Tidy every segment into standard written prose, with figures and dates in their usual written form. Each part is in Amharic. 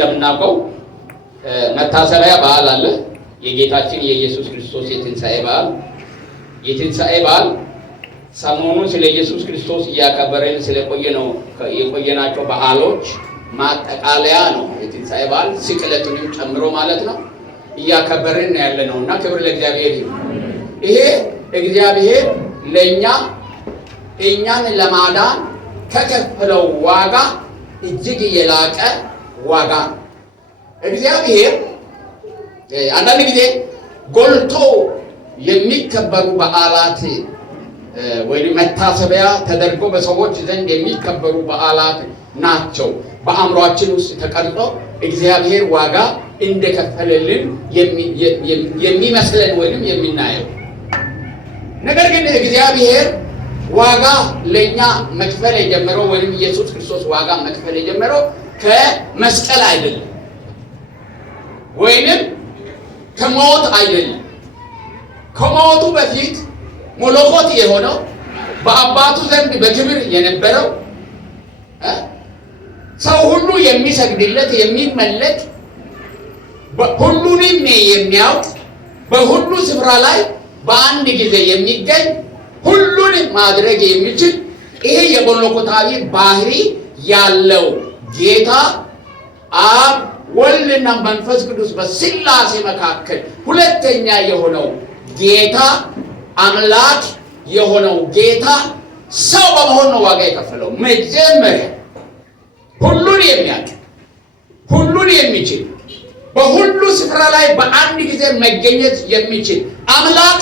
እንደምናውቀው መታሰቢያ በዓል አለ። የጌታችን የኢየሱስ ክርስቶስ የትንሣኤ በዓል። የትንሣኤ በዓል ሰሞኑን ስለ ኢየሱስ ክርስቶስ እያከበረን የቆየናቸው በዓሎች ማጠቃለያ ነው። የትንሣኤ በዓል ስቅለቱንም ጨምሮ ማለት ነው እያከበረን ያለነው እና ክብር ለእግዚአብሔር ይሁን። ይሄ እግዚአብሔር ለኛ እኛን ለማዳን ከከፈለው ዋጋ እጅግ የላቀ ዋጋ ነው። እግዚአብሔር አንዳንድ ጊዜ ጎልቶ የሚከበሩ በዓላት ወይም መታሰቢያ ተደርጎ በሰዎች ዘንድ የሚከበሩ በዓላት ናቸው በአእምሯችን ውስጥ ተቀርጾ እግዚአብሔር ዋጋ እንደከፈለልን የሚመስለን ወይም የምናየው። ነገር ግን እግዚአብሔር ዋጋ ለኛ መክፈል የጀመረው ወይም ኢየሱስ ክርስቶስ ዋጋ መክፈል የጀመረው ከመስቀል አይደለም ወይንም ከሞት አይደለም። ከሞቱ በፊት መለኮት የሆነው በአባቱ ዘንድ በክብር የነበረው ሰው ሁሉ የሚሰግድለት የሚመለክ ሁሉንም የሚያውቅ በሁሉ ስፍራ ላይ በአንድ ጊዜ የሚገኝ ሁሉን ማድረግ የሚችል ይሄ የመለኮታዊ ባህሪ ያለው ጌታ አብ ወልድና መንፈስ ቅዱስ በስላሴ መካከል ሁለተኛ የሆነው ጌታ አምላክ የሆነው ጌታ ሰው በመሆን ነው ዋጋ የከፈለው። መጀመሪያ ሁሉን የሚያውቅ ሁሉን የሚችል በሁሉ ስፍራ ላይ በአንድ ጊዜ መገኘት የሚችል አምላክ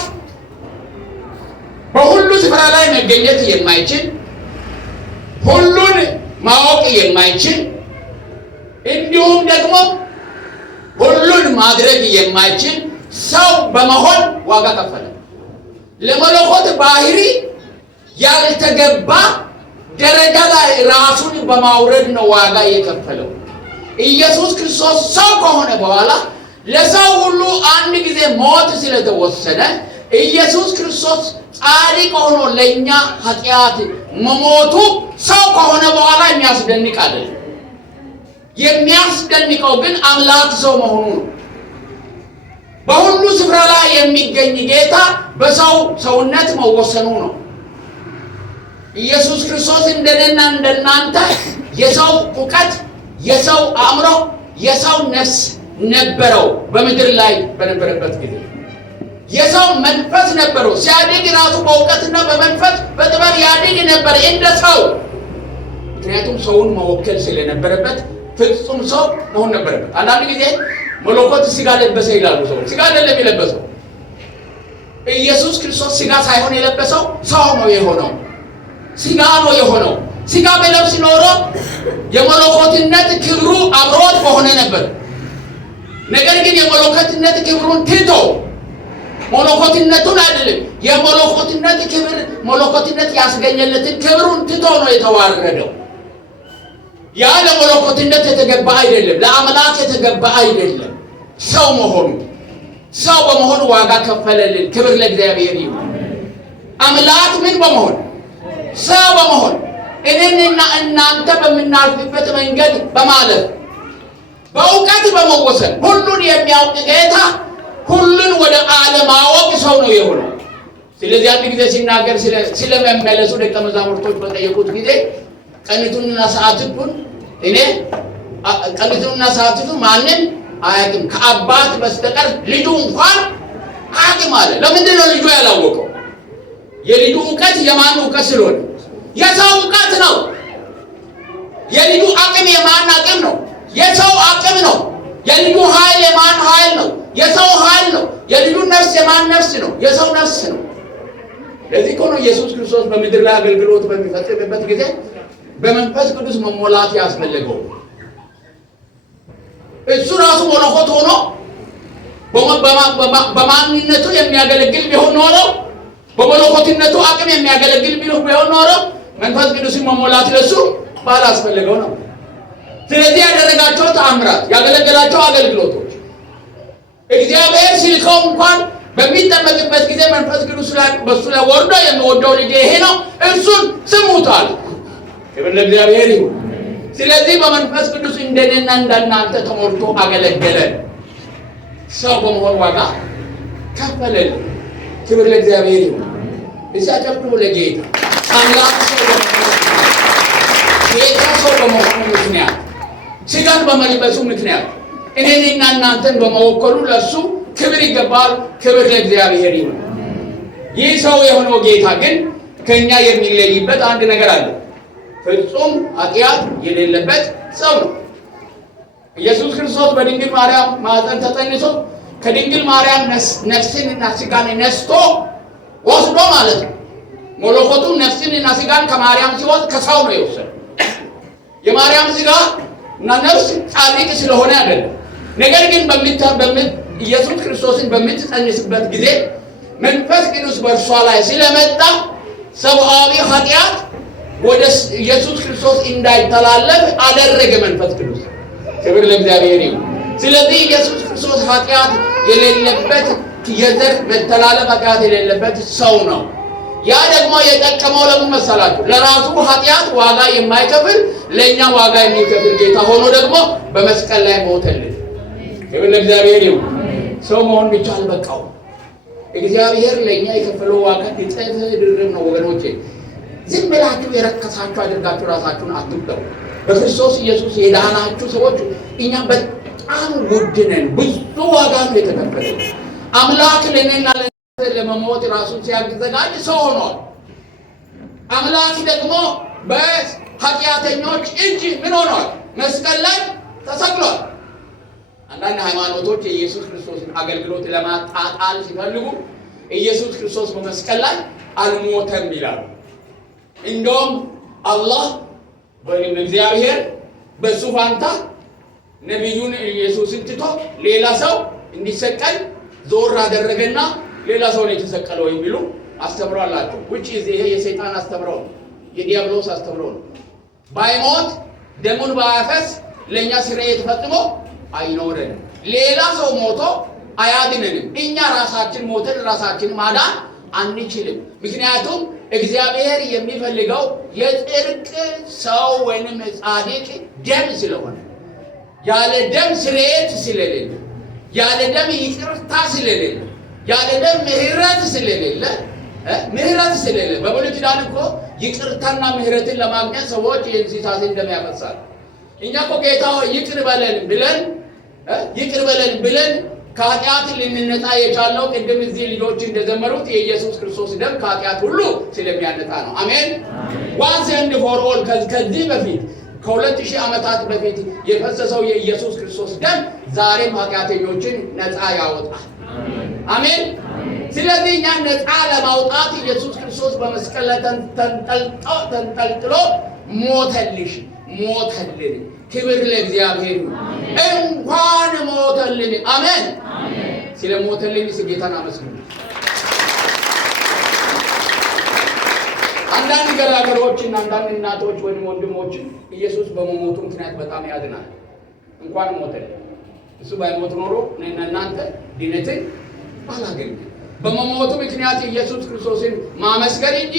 በሁሉ ስፍራ ላይ መገኘት የማይችል ሁሉን ማወቅ የማይችል እንዲሁም ደግሞ ሁሉን ማድረግ የማይችል ሰው በመሆን ዋጋ ከፈለ። ለመለኮት ባህሪ ያልተገባ ደረጃ ላይ ራሱን በማውረድ ነው ዋጋ የከፈለው። ኢየሱስ ክርስቶስ ሰው ከሆነ በኋላ ለሰው ሁሉ አንድ ጊዜ ሞት ስለተወሰነ ኢየሱስ ክርስቶስ ጻድቅ ሆኖ ለኛ ኃጢአት መሞቱ ሰው ከሆነ በኋላ የሚያስደንቅ አይደለም። የሚያስደንቀው ግን አምላክ ሰው መሆኑ ነው። በሁሉ ስፍራ ላይ የሚገኝ ጌታ በሰው ሰውነት መወሰኑ ነው። ኢየሱስ ክርስቶስ እንደነና እንደናንተ የሰው ዕውቀት፣ የሰው አእምሮ፣ የሰው ነፍስ ነበረው። በምድር ላይ በነበረበት ጊዜ የሰው መንፈስ ነበረው። ሲያድግ ራሱ በእውቀትና በመንፈስ በጥበብ ያድግ ነበር እንደ ሰው። ምክንያቱም ሰውን መወከል ስለነበረበት ፍጹም ሰው መሆን ነበረበት። አንዳንድ ጊዜ መለኮት ስጋ ለበሰ ይላሉ ሰው። ስጋ አይደለም የለበሰው። ኢየሱስ ክርስቶስ ስጋ ሳይሆን የለበሰው ሰው ነው የሆነው። ስጋ ነው የሆነው። ስጋ በለብስ ኖሮ የመለኮትነት ክብሩ አብሮት በሆነ ነበር። ነገር ግን የመለኮትነት ክብሩን ትቶ መለኮትነቱን አይደለም የመለኮትነት ክብር መለኮትነት ያስገኘለትን ክብሩን ትቶ ነው የተዋረደው። ያ ለመለኮትነት የተገባ አይደለም፣ ለአምላክ የተገባ አይደለም። ሰው መሆኑ ሰው በመሆኑ ዋጋ ከፈለልን። ክብር ለእግዚአብሔር ይሁን። አምላክ ምን በመሆን ሰው በመሆን እኔንና እናንተ በምናልፍበት መንገድ በማለፍ በእውቀት በመወሰን ሁሉን የሚያውቅ ጌታ ሁሉን ወደ አለማወቅ ሰው ነው የሆነው። ስለዚህ አንድ ጊዜ ሲናገር ስለመመለሱ ደቀ መዛሙርቶች በጠየቁት ጊዜ ቀኒቱንና ሰዓቲቱን ቀኒቱንና ሰዓቲቱን ማንም አያውቅም ከአባት በስተቀር ልጁ እንኳን አያውቅም አለ። ለምንድን ነው ልጁ ያላወቀው? የልጁ ዕውቀት የማን ዕውቀት ስለሆነ የሰው ዕውቀት ነው። የልጁ አቅም የማን አቅም ነው? የሰው አቅም ነው። የልጁ ኃይል የማን ኃይል ነው? የሰው ኃይል ነው። የልጁ ነፍስ የማን ነፍስ ነው? የሰው ነፍስ ነው። ለዚህ እኮ ነው ኢየሱስ ክርስቶስ በምድር ላይ አገልግሎት በሚፈጽምበት ጊዜ በመንፈስ ቅዱስ መሞላት ያስፈልገው። እሱ ራሱ መለኮት ሆኖ በማንነቱ የሚያገለግል ቢሆን ኖሮ በመለኮትነቱ አቅም የሚያገለግል ቢሆን ኖሮ መንፈስ ቅዱስን መሞላት ለሱ ባላስፈልገው ነው። ስለዚህ ያደረጋቸው ተአምራት ያገለገላቸው አገልግሎቶች እግዚአብሔር ሲልከው እንኳን በሚጠመቅበት ጊዜ መንፈስ ቅዱስ በሱ ላይ ወርዶ የሚወደው ልጄ ይሄ ነው እርሱን ስሙት አለ። ክብር ለእግዚአብሔር ይሁን። ስለዚህ በመንፈስ ቅዱስ እንደኔና እንደናንተ ተሞልቶ አገለገለን። ሰው በመሆን ዋጋ ከፈለልን። ክብር ለእግዚአብሔር ይሁን። እሳጨብሩ ለጌታ አምላክ ሰው በመሆኑ ጌታ ሰው በመሆኑ ምክንያት ስጋን በመልበሱ ምክንያት እኔንና እናንተን በመወከሉ ለእሱ ክብር ይገባል። ክብር ለእግዚአብሔር ይሁን። ይህ ሰው የሆነው ጌታ ግን ከኛ የሚለይበት አንድ ነገር አለ። ፍጹም ኃጢአት የሌለበት ሰው ነው። ኢየሱስ ክርስቶስ በድንግል ማርያም ማኅፀን ተጸንሶ ከድንግል ማርያም ነፍስንና ስጋን ነስቶ ወስዶ ማለት ነው። መለኮቱም ነፍስንና ስጋን ከማርያም ሲወስድ ከሰው ነው የወሰደው። የማርያም ስጋ እና ነፍስ ጻድቅ ስለሆነ አይደለም። ነገር ግን ኢየሱስ ክርስቶስን በምትጸንስበት ጊዜ መንፈስ ቅዱስ በእርሷ ላይ ስለመጣ ሰብአዊ ኃጢአት ወደ ኢየሱስ ክርስቶስ እንዳይተላለፍ አደረገ መንፈስ ቅዱስ። ክብር ለእግዚአብሔር ይሁን። ስለዚህ ኢየሱስ ክርስቶስ ኃጢአት የሌለበት የዘር መተላለፍ ኃጢአት የሌለበት ሰው ነው። ያ ደግሞ የጠቀመው ለምን መሰላችሁ? ለራሱ ኃጢአት ዋጋ የማይከፍል ለእኛ ዋጋ የሚከፍል ጌታ ሆኖ ደግሞ በመስቀል ላይ ሞተልን። ክብር ለእግዚአብሔር ይሁን። ሰው መሆን ብቻ አልበቃው። እግዚአብሔር ለእኛ የከፈለው ዋጋ እጥፍ ድርብ ነው። ወገኖቼ ዝም ብላችሁ የረከሳችሁ አድርጋችሁ ራሳችሁን አትቁጠሩ። በክርስቶስ ኢየሱስ የዳናችሁ ሰዎች እኛ በጣም ውድ ነን። ብዙ ዋጋ ነው የተከፈለው። አምላክ ለእኔና ለመሞት ራሱን ሲያዘጋጅ ሰው ሆኗል። አምላክ ደግሞ በኃጢአተኞች እጅ ምን ሆኗል? መስቀል ላይ ተሰቅሏል። አንዳንድ ሃይማኖቶች የኢየሱስ ክርስቶስን አገልግሎት ለማጣጣል ሲፈልጉ ኢየሱስ ክርስቶስ በመስቀል ላይ አልሞተም ይላሉ። እንደውም አላህ ወይም እግዚአብሔር በሱ ፋንታ ነቢዩን ኢየሱስን ትቶ ሌላ ሰው እንዲሰቀል ዞር አደረገና ሌላ ሰው ነው የተሰቀለው የሚሉ አስተምሮ አላቸው። ውጪ ይሄ የሰይጣን አስተምሮ ነው፣ የዲያብሎስ አስተምሮ ነው። ባይሞት ደሙን ባያፈስ ለእኛ ስርየት ፈጽሞ አይኖረንም። ሌላ ሰው ሞቶ አያድነንም። እኛ ራሳችን ሞተን ራሳችን ማዳን አንችልም። ምክንያቱም እግዚአብሔር የሚፈልገው የጽድቅ ሰው ወይንም ጻድቅ ደም ስለሆነ፣ ያለ ደም ስርየት ስለሌለ፣ ያለ ደም ይቅርታ ስለሌለ፣ ያለ ደም ምህረት ስለሌለ በብሉይ ኪዳን እኮ ይቅርታና ምህረትን ለማግኘት ሰዎች የእንስሳትን ደም ያፈሳሉ። እኛ እኮ ጌታ ይቅር በለን ብለን ከኃጢአት ልንነጻ የቻለው ቅድም እዚህ ልጆች እንደዘመሩት የኢየሱስ ክርስቶስ ደም ከኃጢአት ሁሉ ስለሚያነጻ ነው። አሜን። ዋንስ ኤንድ ፎር ኦል ከዚህ በፊት ከ2000 ዓመታት በፊት የፈሰሰው የኢየሱስ ክርስቶስ ደም ዛሬም ኃጢአተኞችን ነጻ ያወጣል። አሜን። ስለዚህ እኛ ነጻ ለማውጣት ኢየሱስ ክርስቶስ በመስቀል ላይ ተንጠልጥሎ ሞተልን። ክብር ለእግዚአብሔር። እንኳን ሞተልን። አሜን። ስለ ሞተልን ጌታን አመስግኑ። አንዳንድ ገራገሮችና አንዳንድ እናቶች ወይም ወንድሞች ኢየሱስ በመሞቱ ምክንያት በጣም ያድናል። እንኳን ሞተልን። እሱ ባይሞት ኖሮ እኔና እናንተ ድነትን አላገኘንም። በመሞቱ ምክንያት ኢየሱስ ክርስቶስን ማመስገን እንጂ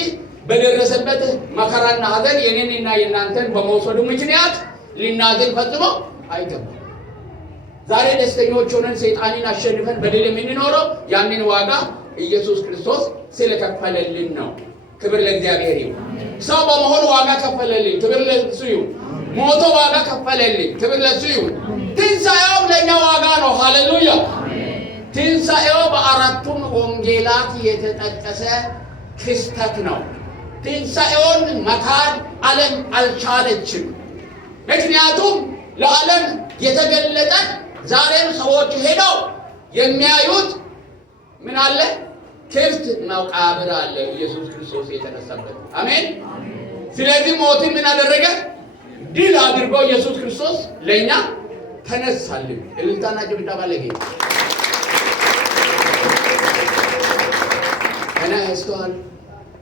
በደረሰበት መከራና ሐዘን የኔንና የእናንተን በመውሰዱ ምክንያት ልናዝን ፈጽሞ አይገባም። ዛሬ ደስተኞች ሆነን ሰይጣንን አሸንፈን በድል የምንኖረው ያንን ዋጋ ኢየሱስ ክርስቶስ ስለከፈለልን ነው። ክብር ለእግዚአብሔር ይሁን። ሰው በመሆኑ ዋጋ ከፈለልን። ክብር ለእሱ ይሁን። ሞቶ ዋጋ ከፈለልን። ክብር ለእሱ ይሁን። ትንሣኤው ለእኛ ዋጋ ነው። ሃሌሉያ። ትንሣኤው በአራቱም ወንጌላት የተጠቀሰ ክስተት ነው። ትንሣኤውን መካድ ዓለም አልቻለችም። ምክንያቱም ለዓለም የተገለጠ ዛሬም ሰዎች ሄደው የሚያዩት ምን አለ? ክፍት መቃብር አለ፣ ኢየሱስ ክርስቶስ የተነሳበት። አሜን። ስለዚህ ሞትን ምን አደረገ? ድል አድርጎ ኢየሱስ ክርስቶስ ለእኛ ተነሳልን። እልልታና ጭብጨባ ለጌታ። ተነስቷል።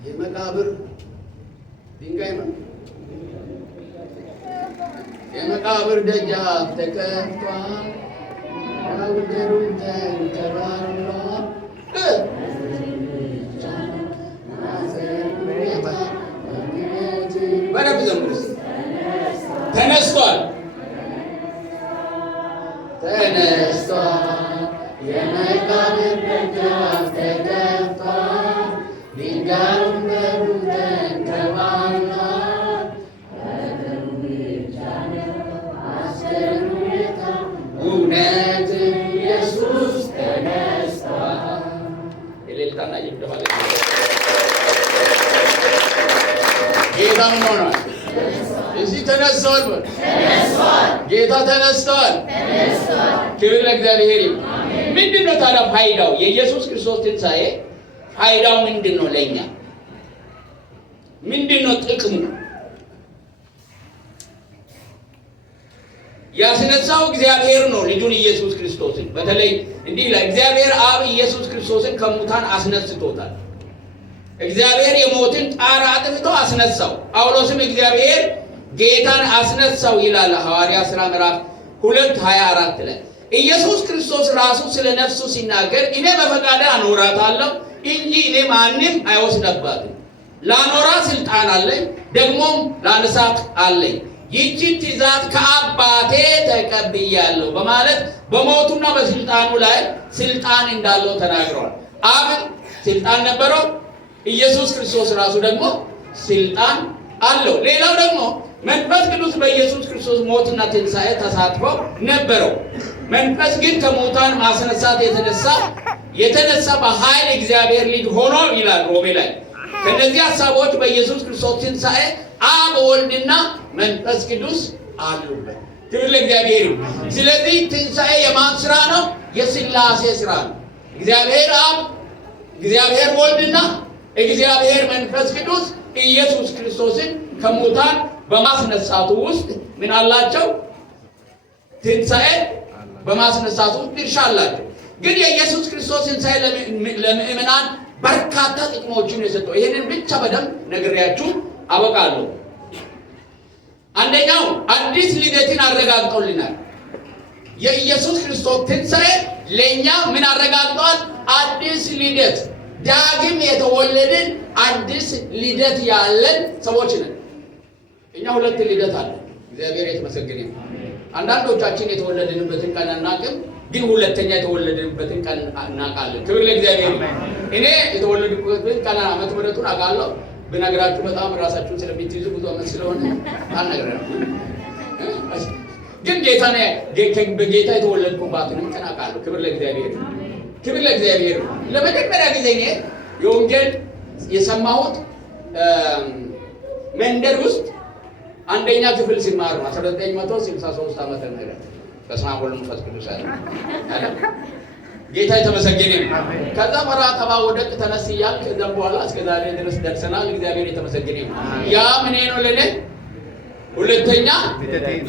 የመቃብር ድንጋይ ነው። የመቃብር ደጃፍ ተከፍቷል። አውጀሩ ተንከባሏል። በደንብ ዘምሩ። ተነስቷል። የመቃብር ደጃፍ ተከፍቷል። ድንጋዩም በሙሉ ተንከባሏል። እውነት ኢየሱስ ተነስቷል። የሌሊታና ይብደባለ ጌታ ምን ሆኗል? እዚህ ተነስቷል። ጌታ ተነስቷል። ክብር ለእግዚአብሔር ይሁን። ምንድን ነው ታዲያ ፋይዳው? የኢየሱስ ክርስቶስ ትንሣኤ ፋይዳው ምንድን ነው? ለእኛ ምንድን ነው ጥቅሙ? ያስነሳው እግዚአብሔር ነው ልጁን ኢየሱስ ክርስቶስን። በተለይ እንዲህ ይላል፣ እግዚአብሔር አብ ኢየሱስ ክርስቶስን ከሙታን አስነስቶታል። እግዚአብሔር የሞትን ጣር አጥፍቶ አስነሳው። ጳውሎስም እግዚአብሔር ጌታን አስነሳው ይላል ሐዋርያ ሥራ ምዕራፍ 2:24 ላይ። ኢየሱስ ክርስቶስ ራሱ ስለ ነፍሱ ሲናገር እኔ በፈቃዴ አኖራታለሁ እንጂ እኔ ማንም አይወስደባትም። ላኖራ ስልጣን አለኝ፣ ደግሞም ላነሳት አለኝ። ይህች ትእዛዝ ከአባቴ ተቀብያለሁ በማለት በሞቱና በስልጣኑ ላይ ስልጣን እንዳለው ተናግረዋል። አብ ስልጣን ነበረው፣ ኢየሱስ ክርስቶስ ራሱ ደግሞ ስልጣን አለው። ሌላው ደግሞ መንፈስ ቅዱስ በኢየሱስ ክርስቶስ ሞትና ትንሣኤ ተሳትፎ ነበረው። መንፈስ ግን ከሙታን ማስነሳት የተነሳ በኃይል እግዚአብሔር ልጅ ሆኖ ይላል ሮሜ ላይ። ከነዚህ ሐሳቦች በኢየሱስ ክርስቶስ ትንሣኤ አብ ወልድና መንፈስ ቅዱስ አሉበት። ክብር ለእግዚአብሔር ይሁን። ስለዚህ ትንሣኤ የማን ስራ ነው? የሥላሴ ስራ ነው። እግዚአብሔር አብ፣ እግዚአብሔር ወልድና እግዚአብሔር መንፈስ ቅዱስ ኢየሱስ ክርስቶስን ከሙታን በማስነሳቱ ውስጥ ምን አላቸው? ትንሣኤ በማስነሳቱ ድርሻ አላቸው። ግን የኢየሱስ ክርስቶስ ትንሣኤ ለምእመናን በርካታ ጥቅሞችን የሰጠው፣ ይህንን ብቻ በደንብ ነግሬያችሁ አበቃለሁ። አንደኛው አዲስ ልደትን አረጋግጦልናል። የኢየሱስ ክርስቶስ ትንሣኤ ለእኛ ምን አረጋግጧል? አዲስ ልደት፣ ዳግም የተወለድን አዲስ ልደት ያለን ሰዎች ነን። እኛ ሁለት ልደት አለ። እግዚአብሔር የተመሰገነ ይሁን። አንዳንዶቻችን የተወለድንበትን ቀን አናውቅም፣ ግን ሁለተኛ የተወለድንበትን ቀን እናውቃለን። ክብር ለእግዚአብሔር ይሁን። እኔ የተወለድኩበትን ቀን ዓመተ ምሕረቱን አውቃለሁ። ብነግራችሁ በጣም ራሳችሁን ስለምትይዙ ብዙ ዓመት ስለሆነ አልነግራችሁም። ግን በጌታ የተወለድኩባትን ቀን አውቃለሁ። ክብር ለእግዚአብሔር ይሁን። ክብር ለእግዚአብሔር ይሁን። ለመጀመሪያ ጊዜ እኔ የወንጌል የሰማሁት መንደር ውስጥ አንደኛ ክፍል ሲማር ነው። 1963 ዓመተ ምህረት በስመ አብ ወወልድ ወመንፈስ ቅዱስ አይደል? ጌታ የተመሰገነ ይሁን። ከዛ መራ ተባ ወደቅ ተነስ እያልክ ከዛም በኋላ እስከ ዛሬ ድረስ ደርሰናል። እግዚአብሔር የተመሰገነ ይሁን። ያ ምን ነው ለኔ ሁለተኛ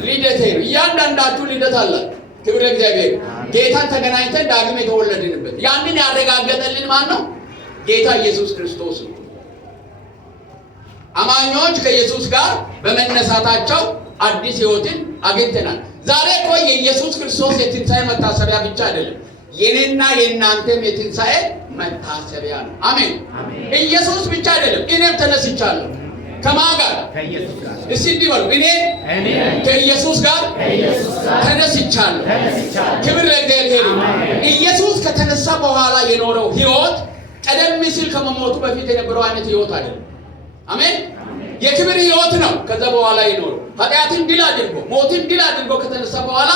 ልደቴ ነው። እያንዳንዳችሁ ልደት አላችሁ። ክብር ለእግዚአብሔር። ጌታን ተገናኝተን ዳግም የተወለድንበት ያንን ያረጋገጠልን ማን ነው? ጌታ ኢየሱስ ክርስቶስ ነው። አማኞች ከኢየሱስ ጋር በመነሳታቸው አዲስ ሕይወትን አግኝተናል። ዛሬ እኮ የኢየሱስ ክርስቶስ የትንሣኤ መታሰቢያ ብቻ አይደለም፣ የኔና የእናንተም የትንሣኤ መታሰቢያ ነው። አሜን። ኢየሱስ ብቻ አይደለም፣ እኔም ተነስቻለሁ። ከማን ጋር? ከኢየሱስ ጋር። እስቲ እንዲህ በሉ፣ እኔ ከኢየሱስ ጋር ተነስቻለሁ። ክብር ለእግዚአብሔር ይሁን። ኢየሱስ ከተነሳ በኋላ የኖረው ሕይወት ቀደም ሲል ከመሞቱ በፊት የነበረው አይነት ሕይወት አይደለም። አሜን። የክብር ሕይወት ነው። ከዛ በኋላ የኖረው ኃጢአትን ድል አድርጎ ሞትን ድል አድርጎ ከተነሳ በኋላ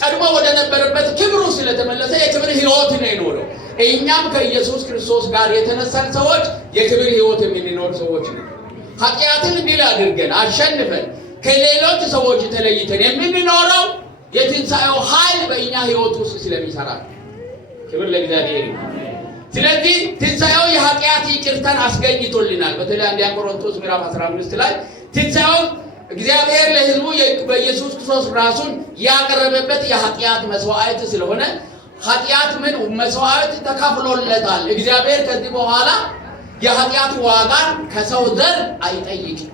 ቀድሞ ወደ ነበረበት ክብሩ ስለተመለሰ የክብር ሕይወት ነው የኖረው። እኛም ከኢየሱስ ክርስቶስ ጋር የተነሳን ሰዎች የክብር ሕይወት የምንኖር ሰዎች ነው። ኃጢአትን ድል አድርገን አሸንፈን ከሌሎች ሰዎች ተለይተን የምንኖረው የትንሣኤው ኃይል በእኛ ሕይወት ውስጥ ስለሚሰራ ክብር ለእግዚአብሔር ይሁን። ስለዚህ ትንሣኤው የኃጢአት ይቅርታን አስገኝቶልናል። በተለይ አንደኛ ቆሮንቶስ ምዕራፍ 15 ላይ ትንሣኤው እግዚአብሔር ለሕዝቡ በኢየሱስ ክርስቶስ ራሱን ያቀረበበት የኃጢአት መስዋዕት ስለሆነ ኃጢአት ምን መስዋዕት ተከፍሎለታል። እግዚአብሔር ከዚህ በኋላ የኃጢአት ዋጋን ከሰው ዘር አይጠይቅም።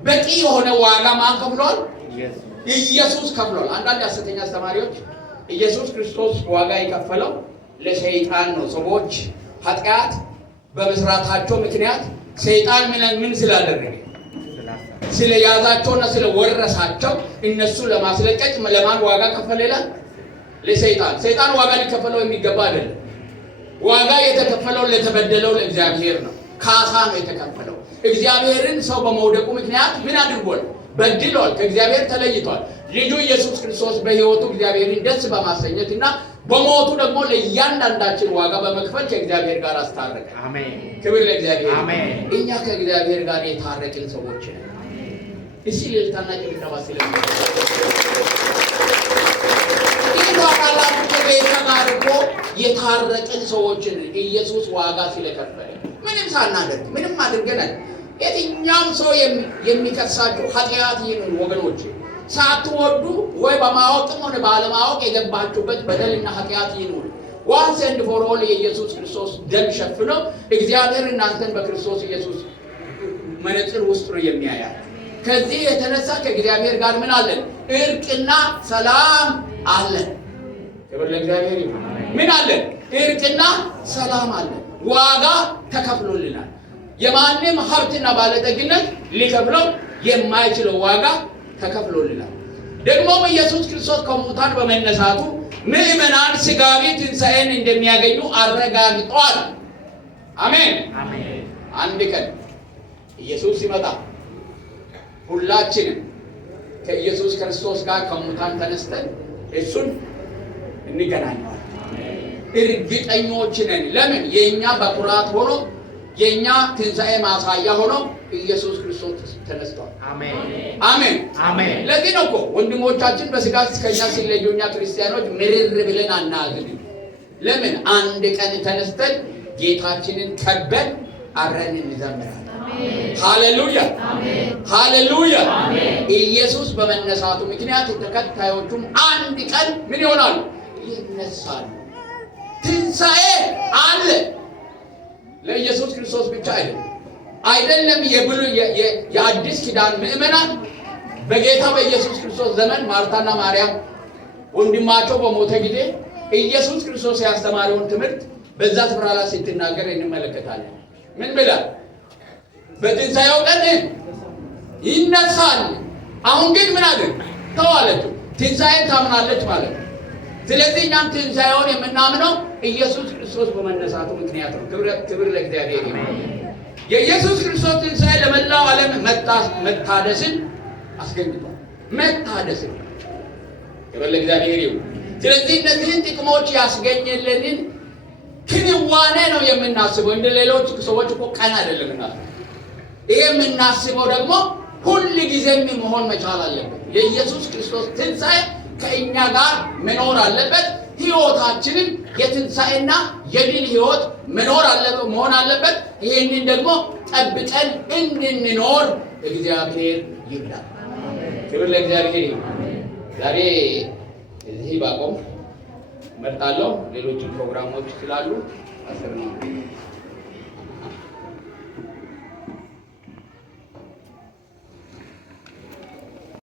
በቂ የሆነ ዋጋ ማን ከፍሏል? ኢየሱስ ከፍሏል። አንዳንድ ሐሰተኛ አስተማሪዎች ኢየሱስ ክርስቶስ ዋጋ የከፈለው ለሰይጣን ነው። ሰዎች ኃጢአት በመስራታቸው ምክንያት ሰይጣን ምን ስላደረገ ስለ ያዛቸውና ስለ ወረሳቸው እነሱ ለማስለቀቅ ለማን ዋጋ ከፈለ ይላል? ለሰይጣን። ሰይጣን ዋጋ ሊከፈለው የሚገባ አይደለም። ዋጋ የተከፈለው ለተበደለው ለእግዚአብሔር ነው። ካሳ ነው የተከፈለው። እግዚአብሔርን ሰው በመውደቁ ምክንያት ምን አድርጓል? በድሏል። ከእግዚአብሔር ተለይቷል። ልጁ ኢየሱስ ክርስቶስ በሕይወቱ እግዚአብሔርን ደስ በማሰኘትና በሞቱ ደግሞ ለእያንዳንዳችን ዋጋ በመክፈል ከእግዚአብሔር ጋር አስታረቀ። አሜን። ክብር ለእግዚአብሔር። አሜን። እኛ ከእግዚአብሔር ጋር የታረቅን ሰዎች ነን። እሺ ለልታና ጭብጨባ ስለምን ታላላችሁ ከቤተ ጋር እኮ የታረቅን ሰዎችን ኢየሱስ ዋጋ ስለከፈለ ምንም ሳናደርግ ምንም አድርገናል። የትኛውም ሰው የሚከሳችሁ ኃጢአት ይሁን ወገኖች፣ ሳትወዱ ወይ በማወቅም ሆነ ባለማወቅ የገባችሁበት በደልና ኃጢአት ይሁን ዋንስ ኤንድ ፎር ኦል የኢየሱስ ክርስቶስ ደም ሸፍኖ እግዚአብሔር እናንተን በክርስቶስ ኢየሱስ መነጽር ውስጥ ነው የሚያያል። ከዚህ የተነሳ ከእግዚአብሔር ጋር ምን አለን? እርቅና ሰላም አለን። ክብር ለእግዚአብሔር ይሁን። ምን አለን? እርቅና ሰላም አለን። ዋጋ ተከፍሎልናል። የማንም ሀብትና ባለጠግነት ሊከፍለው የማይችለው ዋጋ ተከፍሎልናል። ደግሞም ኢየሱስ ክርስቶስ ከሙታን በመነሳቱ ምዕመናን ሥጋዊ ትንሣኤን እንደሚያገኙ አረጋግጧል። አሜን። አንድ ቀን ኢየሱስ ሲመጣ ሁላችንም ከኢየሱስ ክርስቶስ ጋር ከሙታን ተነስተን እሱን እንገናኘዋለን። እርግጠኞች ነን። ለምን? የእኛ በኩራት ሆኖ የእኛ ትንሣኤ ማሳያ ሆኖ ኢየሱስ ክርስቶስ ተነስቷል። አሜን። ለዚህ ነው እኮ ወንድሞቻችን በሥጋ ከእኛ ሲለዩ እኛ ክርስቲያኖች ምርር ብለን አናዝንም። ለምን? አንድ ቀን ተነስተን ጌታችንን ከበን አብረን እንዘምራለን። ሃሌሉያ ሃሌሉያ። ኢየሱስ በመነሳቱ ምክንያት ተከታዮቹም አንድ ቀን ምን ይሆናሉ? ይነሳሉ። ትንሣኤ አለ። ለኢየሱስ ክርስቶስ ብቻ አይደለም። የአዲስ ኪዳን ምዕመናን በጌታ በኢየሱስ ክርስቶስ ዘመን ማርታና ማርያም ወንድማቸው በሞተ ጊዜ ኢየሱስ ክርስቶስ ያስተማረውን ትምህርት በዛ ስፍራ ላይ ስትናገር እንመለከታለን። ምን ብላ? በትንሣኤው ቀን ይነሳል። አሁን ግን ምን አድርግ ተዋለችው። ትንሣኤን ታምናለች ማለት ነው። ስለዚህ እኛም ትንሣኤውን የምናምነው ኢየሱስ ክርስቶስ በመነሳቱ ምክንያት ነው። ክብር ለእግዚአብሔር ይሁን። የኢየሱስ ክርስቶስ ትንሣኤ ለመላው ዓለም መታደስን አስገኝቷል። መታደስን ክብር ለእግዚአብሔር ይሁን። ስለዚህ እነዚህን ጥቅሞች ያስገኘልንን ክንዋኔ ነው የምናስበው። እንደ ሌሎች ሰዎች እኮ ቀን አይደለም እናስበው። ይሄ የምናስበው ደግሞ ሁል ጊዜም መሆን መቻል አለበት። የኢየሱስ ክርስቶስ ትንሣኤ ከእኛ ጋር መኖር አለበት። ሕይወታችንን የትንሣኤና የድል ሕይወት መሆን አለበት። ይህንን ደግሞ ጠብቀን እንድንኖር እግዚአብሔር ይርዳል። ክብር ለእግዚአብሔር ይሁን። ዛሬ እዚህ ባቆም እመርጣለሁ። ሌሎችን ፕሮግራሞች ስላሉ አስር ነው።